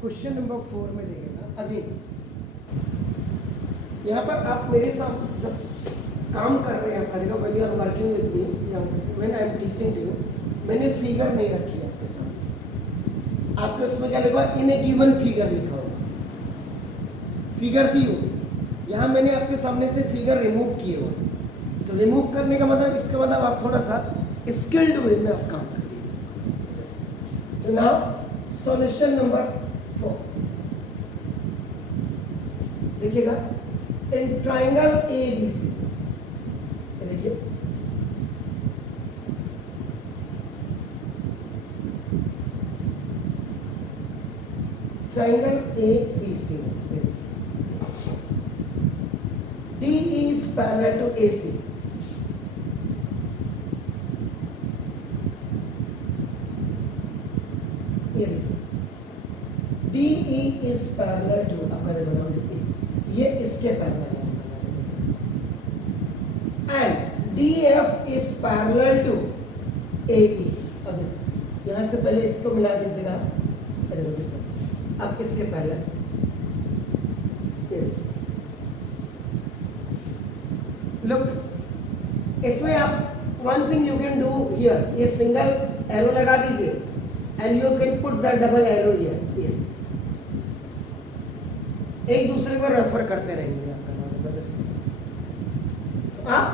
Question number 4 में देखिएगा again, यहाँ पर आप मेरे साथ जब काम कर रहे हैं करेगा, when you are working with me या when I am teaching to you, मैंने फिगर नहीं रखी है आपके साथ। आपके उसमें क्या लिखा, इन ए गिवन फिगर लिखा होगा, फिगर दी होगी। यहाँ मैंने आपके सामने से फिगर रिमूव किए हुए, तो रिमूव करने का मतलब, इसका मतलब आप थोड़ा सा स्किल्ड वे में आप काम करिए। तो नाउ सॉल्यूशन नंबर 4 देखिएगा, इन ट्राइंगल ABC, देखिए triangle ABC, DE is parallel to AC. ये देखिए, DE is parallel to, आपका देखो जैसे ये इसके पैरेलल है, and DF is parallel to AE। अब देखो यहाँ से पहले इसको मिला दीजिएगा, अब इसके पैरेलल, ये देखिए लुक, इसमें आप one thing you can do here, ये सिंगल एरो लगा दीजिए and you can put the double arrow here, एक दूसरे को रेफर करते रहेंगे आपका आप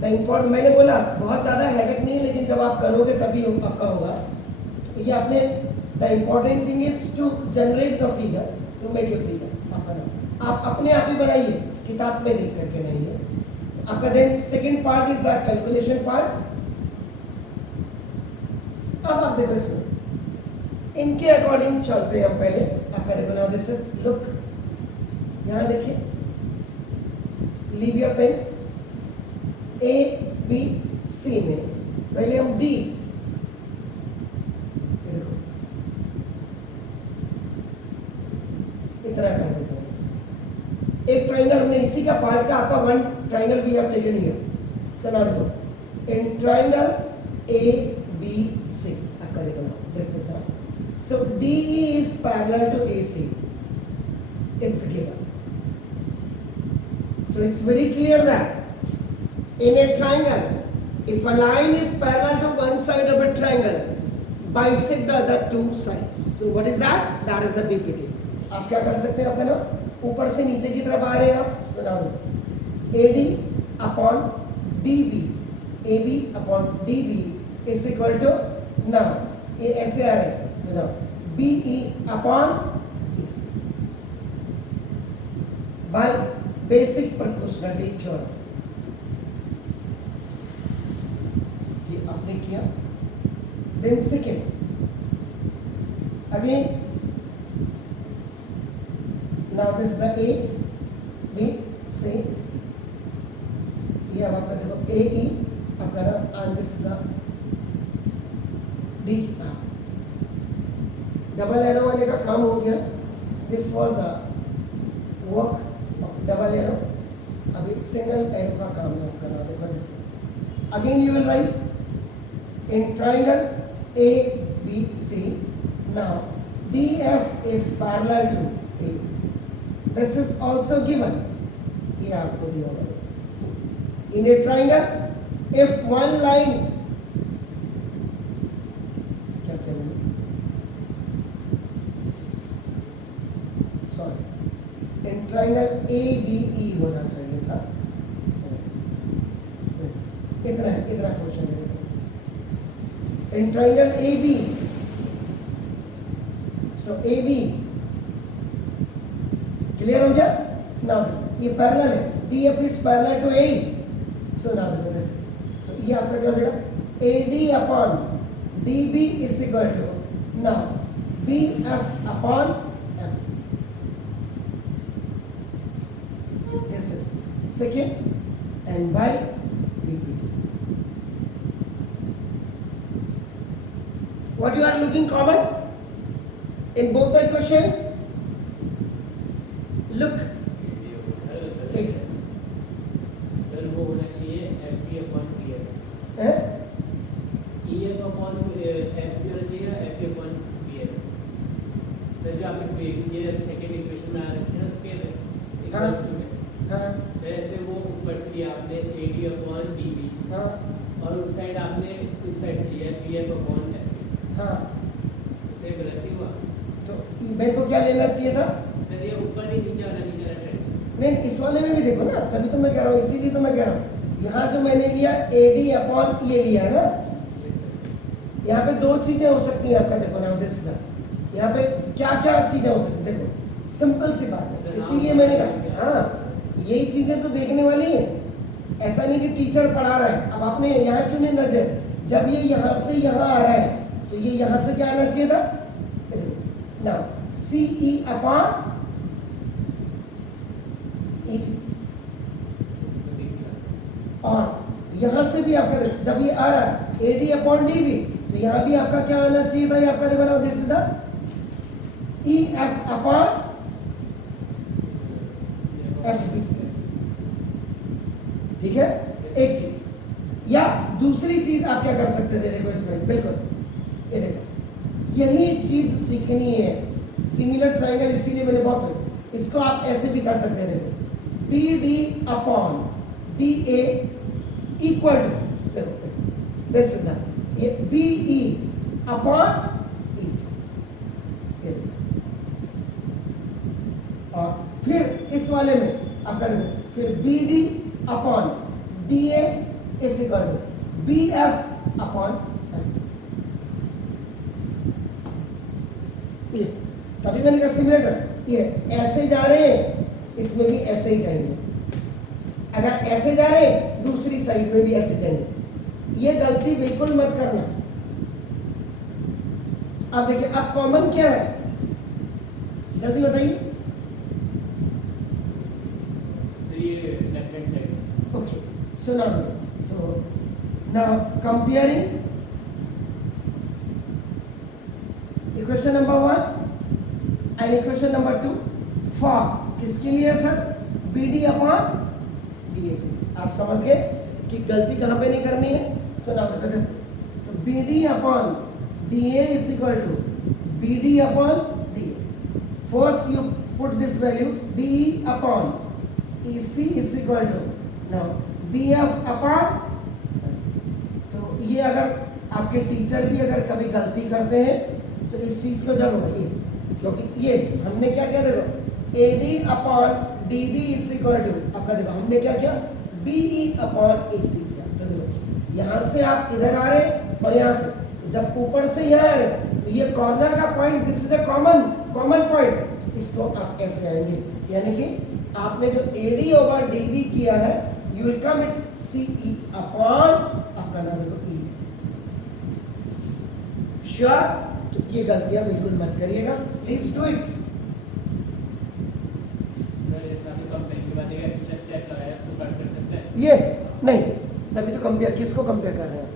द इम्पोर्टेंट, मैंने बोला बहुत ज़्यादा हेडेक नहीं है, लेकिन जब आप करोगे तभी आपका होगा। ये आपने, the important thing is to generate the figure, to make a figure. आप अपने आप ही बनाइए, किताब में देख करके नहीं है आपका। Then second part is the calculation part. अब आप देखो इसमें इनके अकॉर्डिंग चलते हैं हम पहले। आपका देखो नाउ दिस इज लुक, यहां देखिए, लीव योर पेन, ABC में पहले हम D, देखो इतना कर देते हैं। एक ट्राइंगल हमने इसी का पार्ट का, आपका one triangle we have taken here. So now देखो, इन ट्राइंगल ABC, आपका देखो this is the, so DE is parallel to AC, it's given. So it's very clear that in a triangle, if a line is parallel to one side of a triangle, bisect the other two sides. So what is that? That is the BPT. आप क्या कर सकते हैं, आपका ना ऊपर से नीचे की तरफ आ रहे हैं आप, तो now AD upon DB, AB upon DB is equal to, now ये ऐसे आ रहे हैं, तो now BE upon DC by basic proportionality theorem। आपने किया। Then second again, now this the A B C, ये अब आपका देखो AE आपका ना, and this the D। Double arrow वाले का काम हो गया, this was the work of double arrow. अभी सिंगल एरो का काम है आपका ना, देखो जैसे again you will write in triangle ABC, now DF is parallel to A, this is also given, ये आपको दिया होगा। in a triangle if one line, क्या क्या बोले, sorry, in triangle ADE होना चाहिए था, इतना क्वेश्चन है। In triangle AB, so AB clear हो गया। now ये पैरेलल है, DF is parallel to AE, so now देखो this, तो ये आपका क्या हो जाएगा, AD upon DB is equal to, now BF upon F, this is second, and by BPT। What you are looking common in both the equations? Look, X, वो होना चाहिए FE upon PF। है EF upon FB होना चाहिए, FE upon PF। जो आपने ये second equation में आ रखी है उसके हाँ। इक्वल्स टू में हाँ जैसे वो ऊपर से लिया आपने AD अपॉन DB हाँ और उस साइड आपने उस साइड से लिया BF अपॉन FE। हाँ, इससे गलत ही हुआ तो मेरे को क्या लेना चाहिए था? सर। ये ऊपर नहीं नीचे वाला ट्रेंड। नहीं, इस वाले में भी देखो ना, तभी तो मैं कह रहा हूँ, इसीलिए तो मैं कह रहा हूँ यहाँ जो मैंने लिया AD अपॉन ये लिया है ना, यहाँ पे दो चीजें हो सकती हैं आपका। देखो ना दिस यहाँ पे क्या क्या चीजें हो सकती हैं, देखो सिंपल सी बात है, इसीलिए मैंने कहा हाँ यही चीजें तो देखने वाली हैं। ऐसा नहीं कि टीचर पढ़ा रहा है, अब आपने यहाँ क्यों नहीं नजर, जब ये यहाँ से यहाँ आ रहा है तो ये यहाँ से क्या आना चाहिए था ना, CE अपॉन EB, और यहाँ से भी आपका जब ये आ रहा है AD अपॉन DB तो यहाँ भी आपका क्या आना चाहिए था, ये आपका देखो ना this is the EF upon FB। ठीक है, एक चीज। या दूसरी चीज आप क्या कर सकते थे, देखो इसमें बिल्कुल ये देखो यही चीज सीखनी है, सिमिलर ट्रायंगल, इसीलिए मैंने बहुत इसको आप ऐसे भी कर सकते हैं। देखो BD upon DA equal to देखो दिस इज ये BE अपॉन EC, और फिर इस वाले में आपका देखो फिर BD upon DA is equal to BF upon ये, तभी मैंने कहा सिमुलेटर ये ऐसे जा रहे हैं, इसमें भी ऐसे ही जाएंगे, अगर ऐसे जा रहे हैं दूसरी साइड में भी ऐसे जाएंगे। ये गलती बिल्कुल मत करना। अब देखिए अब कॉमन क्या है, जल्दी बताइए। ये लेफ्ट हैंड साइड। ओके सुना दो, तो now comparing equation number 1 and equation number 2 for किसके लिए सर, BD अपॉन DA। आप समझ गए कि गलती कहाँ पे नहीं करनी है, तो ना देखो तो BD upon DA is equal to BD upon DA। First you put this value BE upon EC is equal to now BF upon. तो ये अगर आपके टीचर भी अगर कभी गलती करते हैं तो इस चीज को जरूर ये, क्योंकि ये हमने क्या किया देखो AD upon DB is equal to आपका देखो हमने क्या किया BE अपॉन AC किया। तो देखो यहाँ से आप इधर आ रहे और यहाँ से, तो जब ऊपर से यहाँ आ रहे तो ये कॉर्नर का point this is the common point, इसको आप ऐसे आएंगे, यानी कि आपने जो AD ओवर DB किया है you will come it CE upon आपका नाम देखो E। श्योर, तो ये गलतियां बिल्कुल मत करिएगा, प्लीज डू इट। सर जैसे आपने कंपेयर के बाद एक एक्स्ट्रा स्टेप लगाया उसको कट कर सकते हैं। ये नहीं, तभी तो कंपेयर, किसको कंपेयर कर रहे हैं?